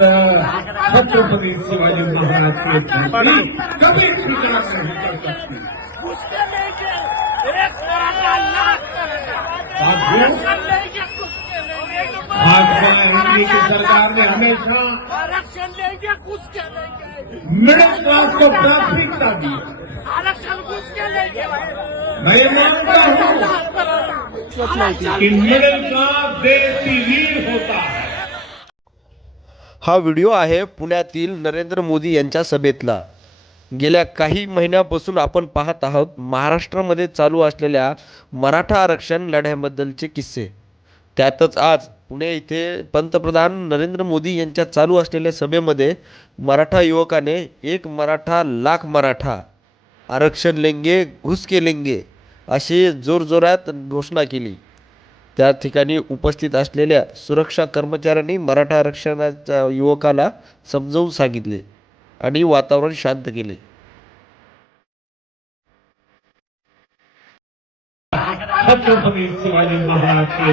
سچو سبھی سوال کبھی بھاجپا ہندی کی سرکار نے ہمیشہ مڈل کلاس کو دیشن کلاس دیسی ہوتا हा व्हिडिओ आहे पुण्यातील नरेंद्र मोदी यांच्या सभेतला. गेल्या काही महिन्यापासून आपण पाहत आहोत महाराष्ट्रामध्ये चालू असलेल्या मराठा आरक्षण लढ्याबद्दलचे किस्से. त्यातच आज पुणे इथे पंतप्रधान नरेंद्र मोदी यांच्या चालू असलेल्या सभेमध्ये मराठा युवकाने एक मराठा लाख मराठा आरक्षण लेंगे घुसके लेंगे अशी जोरजोरात घोषणा केली. त्या ठिकाणी उपस्थित असलेल्या सुरक्षा कर्मचाऱ्यांनी मराठा आरक्षणाच्या युवकाला समजावून सांगितले आणि वातावरण शांत केले. छत्रपति शिवाजी महाराज की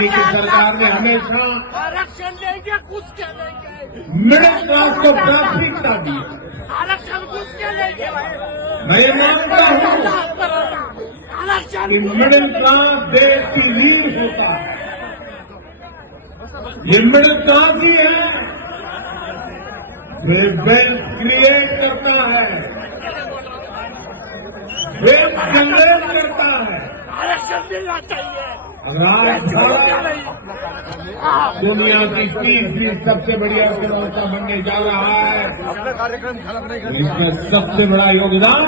مودی کی سرکار نے ہمیشہ آرکشن مڈل کلاس کو پرافکتا دی میں مانتا ہوں کہ مڈل کلاس دیش کی نیل ہوتا ہے۔ یہ مڈل کلاس ہی ہے۔ ویلتھ کریٹ کرتا ہے۔ ویلتھ جنریٹ کرتا ہے۔ دنیا کی تیسری سب سے بڑی ارتھ ویوستھا بننے جا رہا ہے اس میں سب سے بڑا یوگدان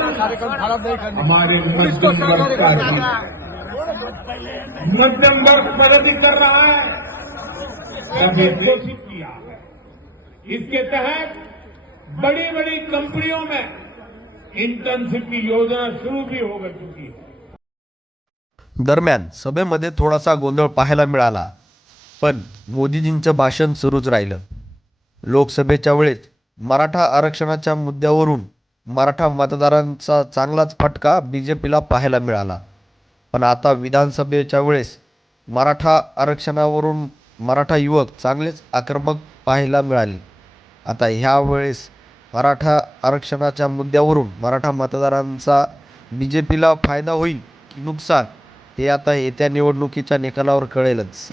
ہمارے مدم ورگ کا مدم ورگ پرگتی کر رہا ہے ہم نے کوشش کیا اس کے تحت بڑی بڑی کمپنیوں میں انٹرنشپ کی یوجنا شروع بھی ہو چکی ہے दरम्यान सभेमध्ये थोडासा गोंधळ पाहायला मिळाला पण मोदीजींचं भाषण सुरूच राहिलं. लोकसभेच्या वेळेस मराठा आरक्षणाच्या मुद्द्यावरून मराठा मतदारांचा चांगलाच फटका बी जे पीला पाहायला मिळाला. पण आता विधानसभेच्या वेळेस मराठा आरक्षणावरून मराठा युवक चांगलेच आक्रमक पाहायला मिळाले. आता ह्या वेळेस मराठा आरक्षणाच्या मुद्द्यावरून मराठा मतदारांचा बी जे पीला फायदा होईल की नुकसान हे आता येत्या निवडणुकीच्या निकालावर कळेलच.